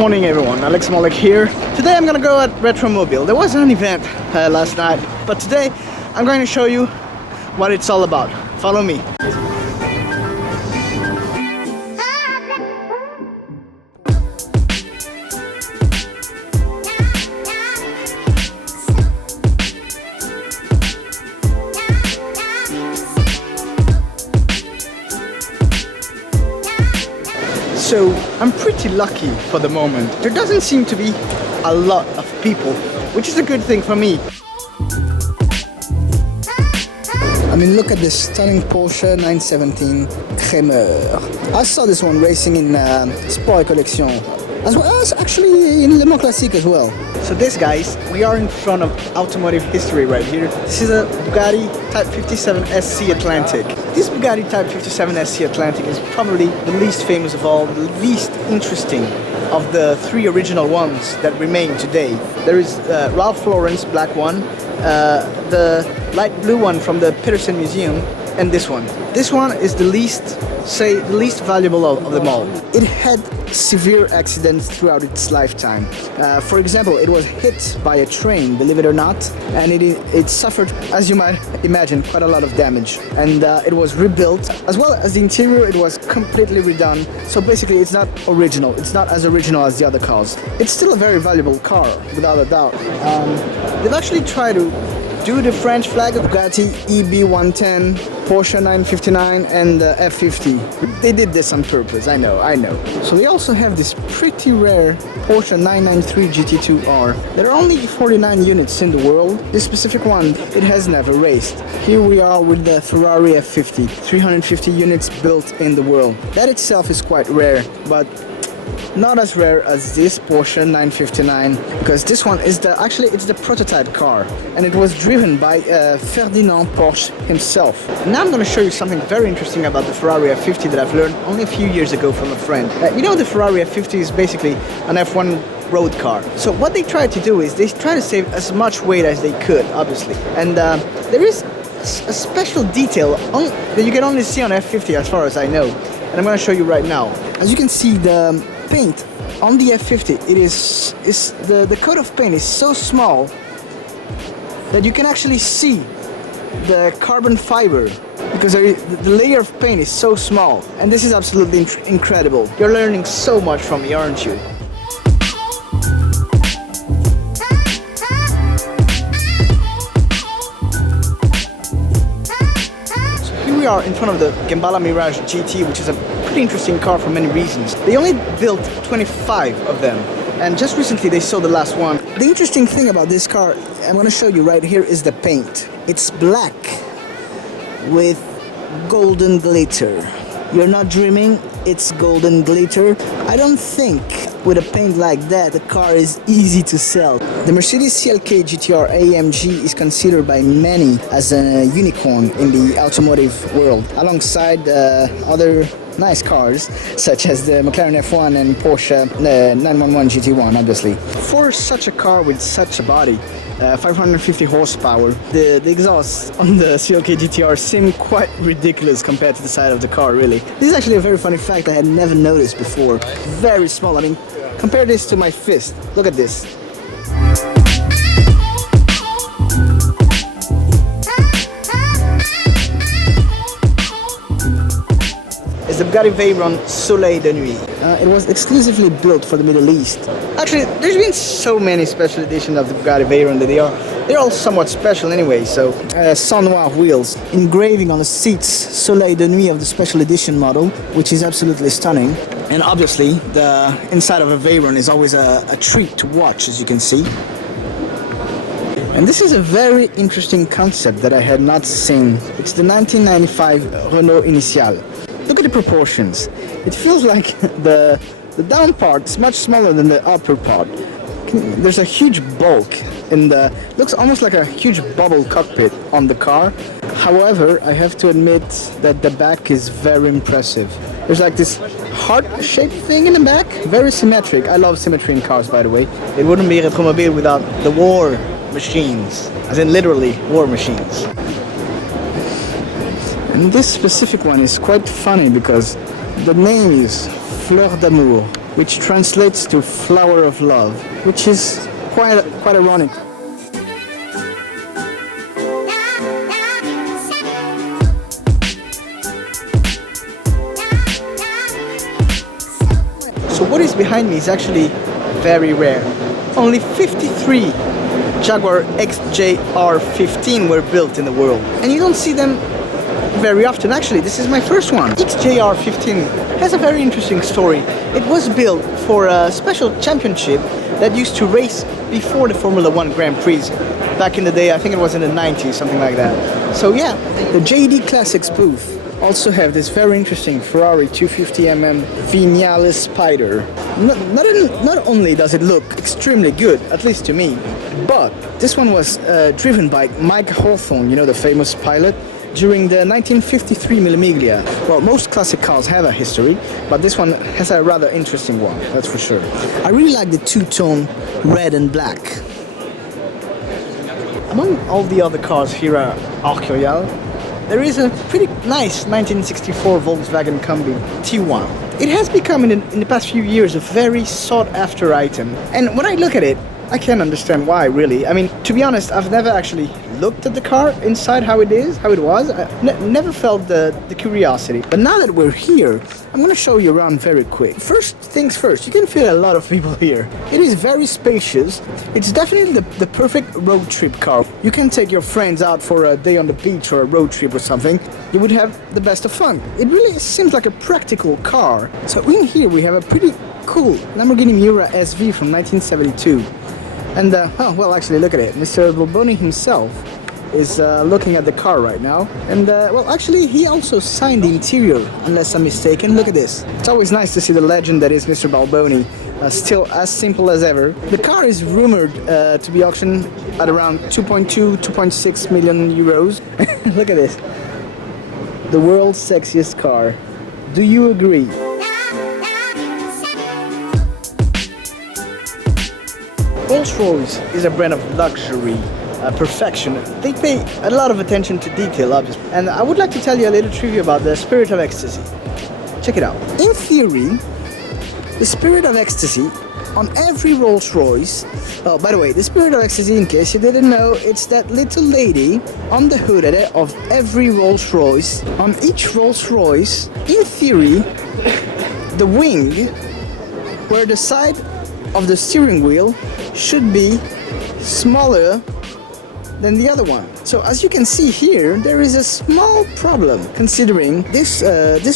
Morning everyone, alexsmolik here. Today I'm gonna go at Retromobile. There was an event last night, but today I'm going to show you what it's all about. Follow me. So I'm pretty lucky for the moment. There doesn't seem to be a lot of people, which is a good thing for me. I mean, look at this stunning Porsche 917 Cremeur. I saw this one racing in Sport Collection, as well as actually in Le Mans Classique as well. So this, guys, we are in front of automotive history right here. This is a Bugatti Type 57 SC Atlantic. This Bugatti Type 57 SC Atlantic is probably the least famous of all, the least interesting of the three original ones that remain today. There is Ralph Lauren's black one, the light blue one from the Peterson Museum, and this one. This one is the least valuable of them all. It had severe accidents throughout its lifetime. For example, it was hit by a train, believe it or not, and it suffered, as you might imagine, quite a lot of damage. And it was rebuilt, as well as the interior. It was completely redone. So basically, it's not original. It's not as original as the other cars. It's still a very valuable car, without a doubt. They've actually tried to do the French flag, Bugatti EB110, Porsche 959 and the F50. They did this on purpose, I know. So they also have this pretty rare Porsche 993 GT2R. There are only 49 units in the world. This specific one, it has never raced. Here we are with the Ferrari F50, 350 units built in the world. That itself is quite rare, but not as rare as this Porsche 959, because this one is it's the prototype car, and it was driven by Ferdinand Porsche himself. Now I'm going to show you something very interesting about the Ferrari F50 that I've learned only a few years ago from a friend. You know, the Ferrari F50 is basically an F1 road car. So what they try to do is they try to save as much weight as they could, obviously. And there is a special detail that you can only see on F50 as far as I know, and I'm going to show you right now. As you can see, the paint on the F50, the coat of paint is so small that you can actually see the carbon fiber, because the layer of paint is so small, and this is absolutely incredible. You're learning so much from me, aren't you? We are in front of the Gembala Mirage GT, which is a pretty interesting car for many reasons. They only built 25 of them, and just recently they sold the last one. The interesting thing about this car, I'm going to show you right here, is the paint. It's black with golden glitter. You're not dreaming, it's golden glitter. I don't think with a paint like that the car is easy to sell. The Mercedes Clk Gtr Amg is considered by many as a unicorn in the automotive world, alongside other nice cars such as the McLaren F1 and Porsche 911 GT1, obviously. For such a car with such a body, 550 horsepower, the exhaust on the Clk Gtr seem quite ridiculous compared to the side of the car, really. This is actually a very funny fact I had never noticed before. Very small. I mean, compare this to my fist. Look at this. It's the Bugatti Veyron Soleil de Nuit. It was exclusively built for the Middle East. Actually, there's been so many special editions of the Bugatti Veyron that they're all somewhat special anyway. So, Sang Noir wheels, engraving on the seats, Soleil de Nuit of the special edition model, which is absolutely stunning. And obviously, the inside of a Veyron is always a treat to watch, as you can see. And this is a very interesting concept that I had not seen. It's the 1995 Renault Initiale. Look at the proportions. It feels like the down part is much smaller than the upper part. There's a huge bulk in the... looks almost like a huge bubble cockpit on the car. However, I have to admit that the back is very impressive. There's like this heart-shaped thing in the back. Very symmetric. I love symmetry in cars, by the way. It wouldn't be Retromobile without the war machines. As in literally war machines. And this specific one is quite funny because the name is Fleur d'Amour. which translates to flower of love, which is quite ironic. So what is behind me is actually very rare. Only 53 Jaguar XJ Ar-15 were built in the world, and you don't see them very often. Actually, this is my first one. XJ Ar-15 has a very interesting story. It was built for a special championship that used to race before the Formula 1 Grand Prix. Back in the day, I think it was in the 90s, something like that. So yeah, the JD Classics booth also have this very interesting Ferrari 250mm Vignale Spider. Not only does it look extremely good, at least to me, but this one was driven by Mike Hawthorne, you know, the famous pilot, during the 1953 Mille Miglia. Well, most classic cars have a history, but this one has a rather interesting one, that's for sure. I really like the two-tone red and black. Among all the other cars here at Arc Royal, there is a pretty nice 1964 Volkswagen Kombi T1. It has become in the past few years a very sought-after item, and when I look at it, I can't understand why, really. I mean, to be honest, I've never actually looked at the car inside, how it was. I never felt the curiosity. But now that we're here, I'm gonna show you around very quick. First things first, you can feel a lot of people here. It is very spacious. It's definitely the perfect road trip car. You can take your friends out for a day on the beach or a road trip or something. You would have the best of fun. It really seems like a practical car. So in here we have a pretty cool Lamborghini Miura Sv from 1972. And, oh, well, actually, look at it. Mr. Balboni himself is looking at the car right now. And, well, actually, he also signed the interior, unless I'm mistaken. Look at this. It's always nice to see the legend that is Mr. Balboni, still as simple as ever. The car is rumored to be auctioned at around 2.6 million euros. Look at this. The world's sexiest car. Do you agree? Rolls-Royce is a brand of luxury, perfection. They pay a lot of attention to detail, obviously. And I would like to tell you a little trivia about the Spirit of Ecstasy. Check it out. In theory, the Spirit of Ecstasy on every Rolls-Royce... Oh, by the way, the Spirit of Ecstasy, in case you didn't know, it's that little lady on the hood of every Rolls-Royce. On each Rolls-Royce, in theory, the wing, where the side of the steering wheel should be smaller than the other one. So as you can see here, there is a small problem, considering this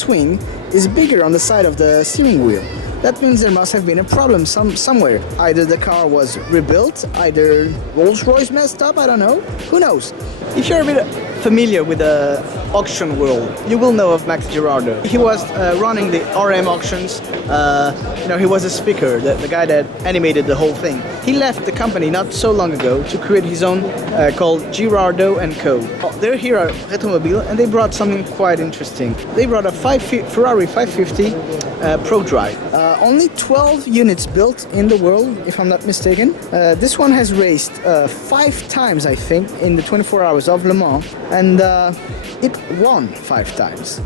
wing is bigger on the side of the steering wheel. That means there must have been a problem somewhere. Either the car was rebuilt, either Rolls-Royce messed up, I don't know. Who knows? If you're a bit familiar with the auction world, you will know of Max Girardo. He was running the RM auctions. You know, he was a speaker, the guy that animated the whole thing. He left the company not so long ago to create his own called Girardo & Co. They're here at Retromobile, and they brought something quite interesting. They brought a Ferrari 550 Pro Drive. Only 12 units built in the world, if I'm not mistaken. This one has raced 5 times, I think, in the 24 hours of Le Mans, and it won 5 times.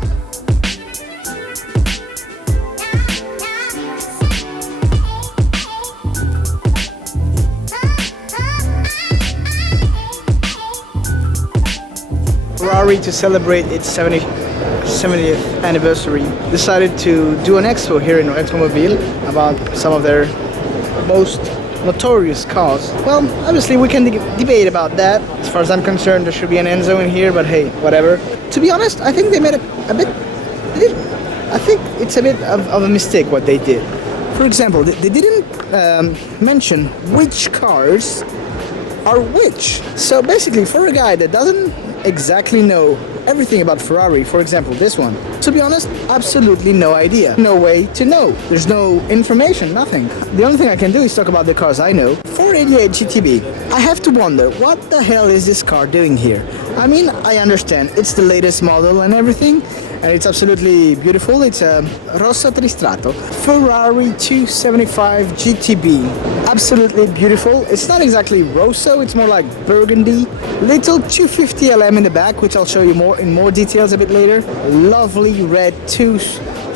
Ferrari, to celebrate its 70th anniversary, decided to do an expo here in Retromobile about some of their most notorious cars. Well, obviously we can debate about that. As far as I'm concerned, there should be an Enzo in here, but hey, whatever. To be honest, I think they made I think it's a bit of a mistake what they did. For example, they didn't mention which cars are which. So basically, for a guy that doesn't exactly know everything about Ferrari, for example this one, to be honest, absolutely no idea. No way to know. There's no information, nothing. The only thing I can do is talk about the cars I know. 488 GTB. I have to wonder, what the hell is this car doing here? I mean, I understand, it's the latest model and everything, and it's absolutely beautiful. It's a Rosso Tristrato Ferrari 275 GTB. Absolutely beautiful. It's not exactly Rosso, it's more like burgundy. Little 250 LM in the back, which I'll show you in more details a bit later. Lovely red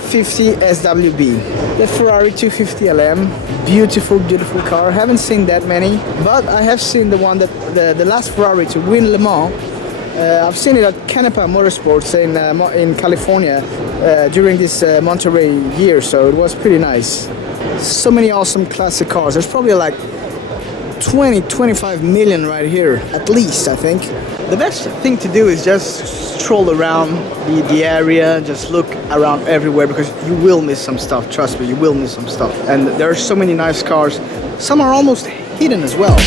F50 SWB. The Ferrari 250 LM, beautiful, beautiful car. Haven't seen that many, but I have seen the one that the last Ferrari to win Le Mans. I've seen it at Canepa Motorsports in California during this Monterey year, so it was pretty nice. So many awesome classic cars. There's probably like 20-25 million right here, at least, I think. The best thing to do is just stroll around the area, just look around everywhere, because you will miss some stuff, trust me, you will miss some stuff. And there are so many nice cars. Some are almost hidden as well.